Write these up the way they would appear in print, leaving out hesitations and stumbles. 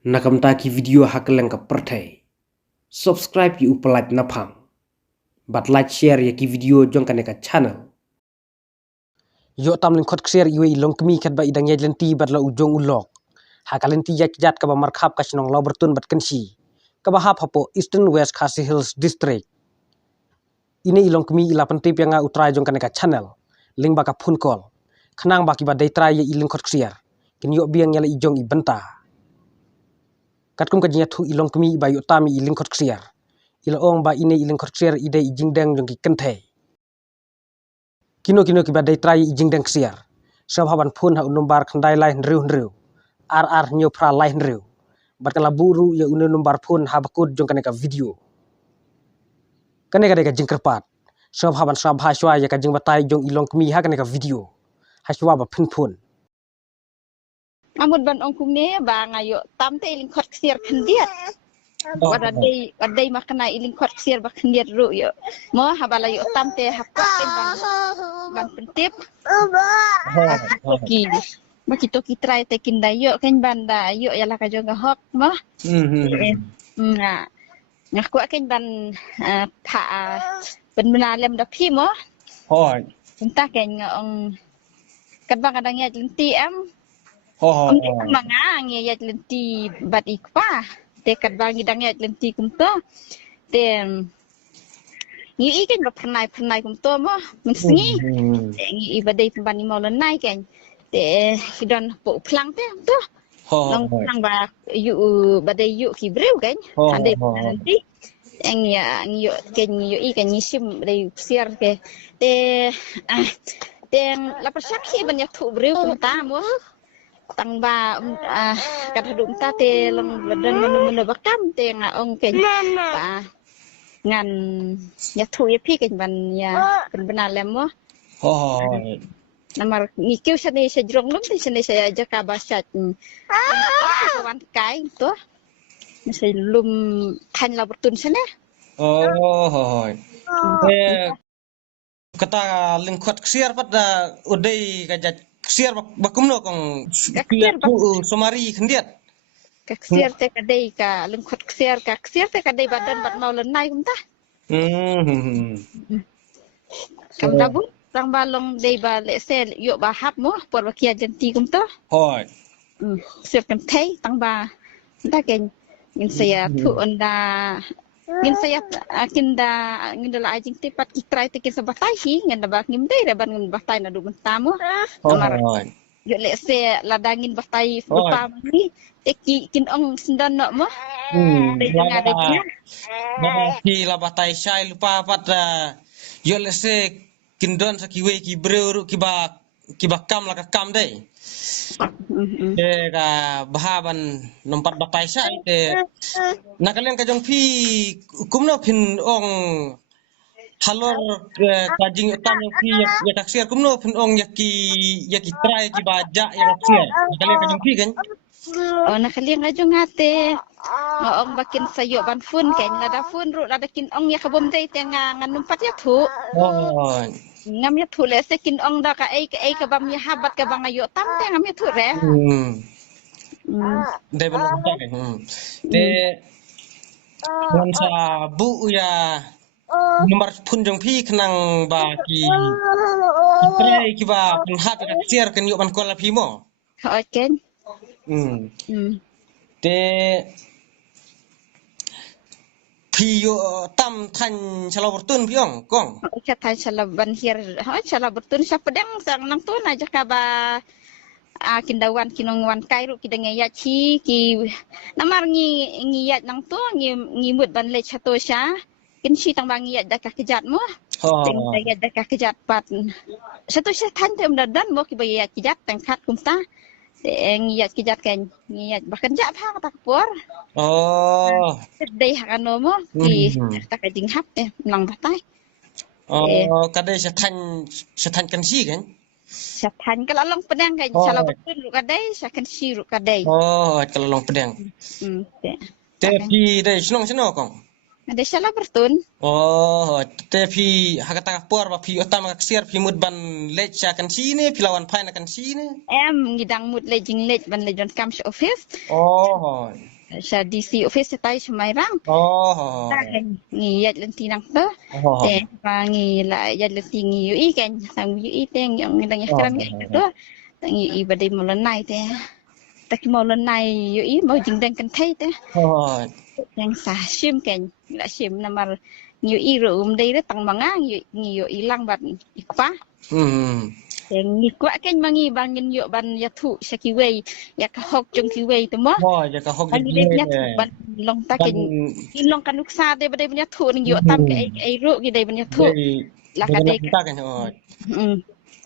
Nakamtaki video hakeleng ka pertai. Subscribe yu upalat napang. But like share ya ki video jong kaneka channel. Yo tamlin khot share iwe ilong kemi kat ba idang yajlenti badla ujong ulok. Hakalenti yajat ka ba markhap ka sinong law bertun bat kansi. Ka ba hap hapo Eastern West Khasi Hills District. Ini ilong kemi ila pentip yang utrai jong kaneka channel. Ling ba ka phun call. Khnang ba ki ba dai trai ye iling khot share. Kin yo biang yala ijong ibenta. Katkum ka jinya thu ilong kemi ba yo tami iling khot share. Ila ong ba ine iling khot share ide ijingdang jong ki kenthe. Kino ki badai trai ijing deng ksiar. Sabhaban phun ha unumbar khandai lai nriu. Ar nyo pra lai nriu. Bat kala buru ya unumbar phun ha bakut jong kaneka video. Kaneka deka jing kerpat. Sabhaban sabha shwa ya ka jing batai jong ilong kemi ha kaneka video. Ha shwa ba phun. Amun ban ong kumne ba ngayo tamte iling khot ksiar khandiat. Wadai makna iling khot ksiar ba khandiat ru yo. Mo habala yo tamte hapka ban pentip. Toki try tekin dayo kan banda yo yala ka jonga hok mo. Nga ngaku akan ban tha ben menalem da pi mo. Hoi. Entah kan ngong kadang-kadang ya lenti am. Om manga ngiyat lenti bat ikpa tekat bangi dangya lenti kumto tem ngi ikan ba pernai kumto mo mensingi ngi ibadai pembani mau lenai kan te kidon po plang te to long plang ba yu badai yu ki breu kan ande nanti yang ya ngi yu ikan nyisim dai siar ke te la persakhi banyak tu breu kumta mo tang ba kat hadum ta te long badan menu bakam te nga ong ken ba ngan ya thu ya pi ken ban ya benar lem mo namar ngikiu sane sa jrong lum te sane sa jaka basat kawan kai to masih lum kan la bertun sana kata lingkot ksiar pada udai kajat ksiar bakumno kong somari khendiat kaksiar te kadai ka lengkot kaksiar te kadai badan bat mau lenai kumta kam dabu rang balong dei ba le sel yo ba hap mo por ba kia jenti kumta hoi siap kan thai tang ba ta ken ngin saya thu onda ngin saya akinda ngin dala ajing tepat ki try te kin sabatai hi ngin da ba ngim dei da ban ngin batai na du mentamo amar yo le se ladangin batai lupa ni kin ong sendan no mo de dia ki la batai sai lupa pat yo le se kindon sakiwe ki breu ki bakam la kam dei ka bahaban nompat batai sai te nakalen ka jong phi kumno phin ong halor kajing utam ki ya taksir kumno phin ong yaki try ki baja ya taksir nakalen ka jong phi kan nakaliang ajo ngate ong bakin sayo ban fun ken lada fun ru lada kin ong ya kabom dei te nganumpat ya thu ngam ya thu le se kin ong da ka ai ka bam ya habat ka bang ayo tam te ngam ya thu re dai ban ta te non sa bu ya nomor pun jong phi khnang ba ki try ki ba pun hat ka share kan yo ban kola phi mo ken te phi yo tam than chalo bertun phi ong kong cha thai chala ban hier chala bertun sa pedang sang nang tu na jaka ba kindawan kinongwan kairu kidang ya chi ki namar ngi ya nang tu ngi mut ban le chato sha kin si tang bang ya dak kejat mo teng ya dak kejat pat chato sha than tem dan mo ki ba ya kejat tang khat kumta ngi ya kejat kan ngi ya bahkan ja pha tak por dei hakano mo ki tak jing hap nang batai kadai sa than kan si kan sa than kala long pedang kan sala betul ru kadai sa kan si ru kadai kalau long pedang te pi dai snong kong Ada salah bertun. Oh, te phi hakata por ba phi otam aksiar phi mud ban lecha kan sini phi lawan pai na kan sini. Em ngidang mut lejing lej ban lejon kam office. Oh. Sa DC office tay sumairang. Oh. Kan ngi yat lenti nang to. Oh. Te ngi la yat lenti ngi UI kan. Sang UI te yang ngidang yakran ngi to. Ngi I badai molanai te. Tak molanai UI mau jingdang kan thai te. Oh. Yang sa sim kan. La sim namar ngi UI room dai re tang manga ngi UI lang bat ikpa. Yang ngikwa kan mangi bangin yo ban yathu sakiwei yakahok jong kiwei temo. Oh, ya ka hok Bagi de. dia punya tu ban long takin ilong kan uksa de bade punya tu ni yo tam ke ai ru gi de punya tu la ka de ta kan oh.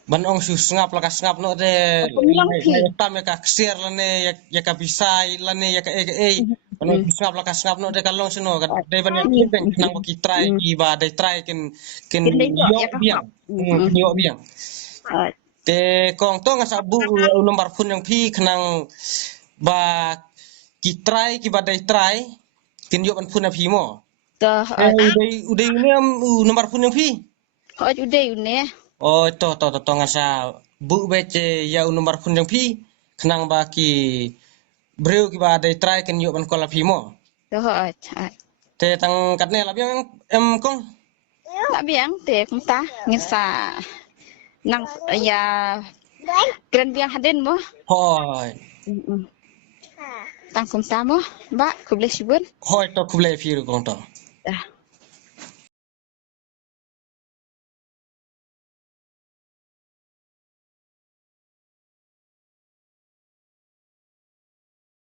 Ban ong su ngap la ka ngap no de. Long pi Tam ya ka ksiar la ne ya ka bisai la ne ya ka ban ong su ngap la ka ngap no de ka long sino ka de ban ya kan nang ba ki try ki ba de try ken yo biang. Yo biang. Te kong to nga sabu nomor pun yang pi kenang ba ki try ki ba dai try kin yo ban pun pi mo to uday ni am nomor pun yang pi ho ude une oh to nga sa bu bece ya nomor pun yang pi kenang ba ki breu ki ba dai try kin yo ban kola pi mo to ho te tang katne la biang em kong la biang te kum ta ngisa nang ya kren biang haden mo hoi tang kum ta mo ba kuble sibun hoi to kuble pi ru kong to